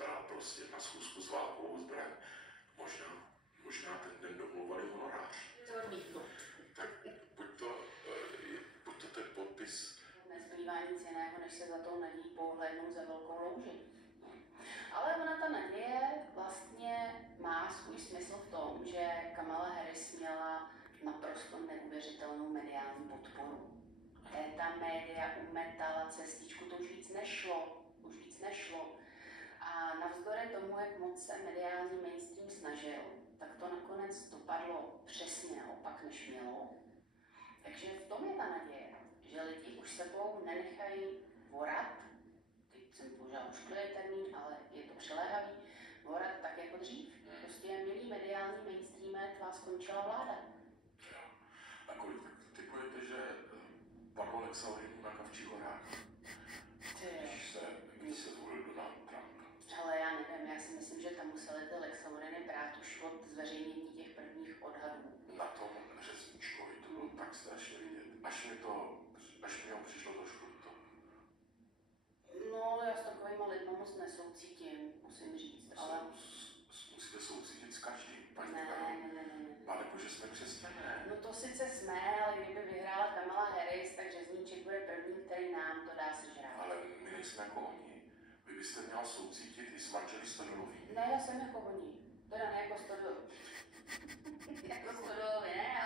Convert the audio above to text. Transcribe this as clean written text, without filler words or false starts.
brát prostě na schůzku s válkovou zbraň. Možná ten den domluvali honorář. To odmítnu. Tak buď to ten podpis. Nezbývá nic jiného, než se za tou nadějí pohlédnout za velkou louži. Ale ona ta naděje vlastně má svůj smysl v tom, že Kamala Harris měla naprosto neuvěřitelnou mediální podporu. Ta média umetala cestičku, to už víc nešlo. A navzdory tomu, jak moc se mediální mainstream snažil, tak to nakonec dopadlo přesně naopak, než mělo. Takže v tom je ta naděje, že lidi už sebou nenechají vorat, teď jsem použila ošklivý termín, ale je to přiléhavý, vorat tak jako dřív. Prostě milý mediální mainstreame, tvá skončila vláda. A kolik tak typujete, že padlo Alexa Orinu na Kavčích horách? Když se zvolil Donald Trump. Ale já nevím, já si myslím, že tam museli ty Lexauriny brát už od zveřejnění těch prvních odhadů. Na tom řezničkovi to bylo tak strašně vidět. Až mi ho přišlo trošku to. No, já s takovýma lidma moc nesoucítím, musím říct, ale... Musíte soucítit s každým, paní Ne. Ale že jsme křesťané. No to sice jsme, ale kdyby vyhrála Kamala Harris, tak řezníček bude první, který nám to dá sežrát. Ale my nejsme jako oni. Vy byste měla soucítit i s manželi Stodolový. Ne, já jsem jako oni. Teda ne jako Stodol. Jako Stodolovi, ne,